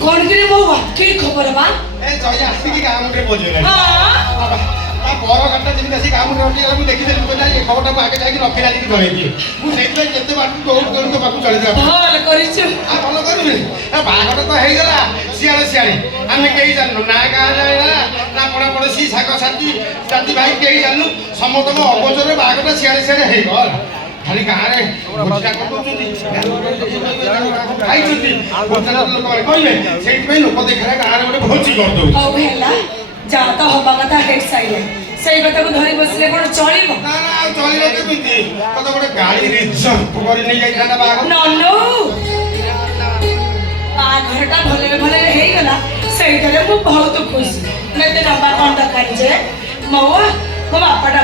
कौन करे महुआ की खबर बा ए जय आसिकी गाँ मुंडे पहुंचले हां ता बर घंटा जेମିତି आसी ଗାଁ ମୁଣ୍ଡରେ ରଖି ମୁଁ ଦେଖିଦେଲି କହିଲା ଏ ଖବରଟାକୁ ଆଗେ ଯାଇକି ରଖିଲା ଦେଇକି ଜଣେଇଦିଏ ମୁଁ ସେଇଥିପାଇଁ ଯେତେ ବାଟ ଦୌଡ଼ ଦୌଡ଼ ତ ପାଖକୁ ଚଳିଯିବା ଭଲ କରିଛୁ ଭଲ କରିବି ବାହାଘର ତ ହେଇଗଲା ସିଆଡ଼େ ସିଆଡ଼େ ଆମେ କେହି ଜାଣିନୁ ନା ଗାଁ ଯାଇଲା ନା ପଣା ପଡ଼ୋଶୀ ସାଙ୍ଗସାଥି ଜାତି ଭାଇ କେହି ଜାଣିନୁ ସମସ୍ତଙ୍କ ଅଗୋଚରରେ ବାହାଘରଟା ସିଆଡ଼େ ସିଆଡ଼େ ହେଇଗଲା ଖାଲି ଗାଁରେ ଭୋଜିଟା କରିଦେଉଛନ୍ତି ଖାଇଛନ୍ତି ଲୋକମାନେ କହିବେ ସେଇଥିପାଇଁ ଲୋକ ଦେଖିଲେ ଗାଁରେ ଗୋଟେ ଭୋଜି କରିଦେଉ ହଉ ହେଲା ଯା ତ ହବା କଥା ହେଡ୍ ସାଇଲେ ସେଇ କଥାକୁ ଧରି ବସିଲେ କଣ ଚଳିବ ନା ନା ଆଉ ଚଳିବ କେମିତି କତ ଗୋଟେ ଗାଡ଼ି ରିଜର୍ଭ କରି ନେଇ ଯାଇଥାନ୍ତା ବାହାଘର ନନୁ ବାହାଘରଟା ଭଲରେ ଭଲରେ ହେଇଗଲା ସେଇଟାରେ ମୁଁ ବହୁତ ଖୁସି ମତେ ନବା କଣ ଦରକାର ଯେ ମହୁଆ ମୋ ବାପାଟା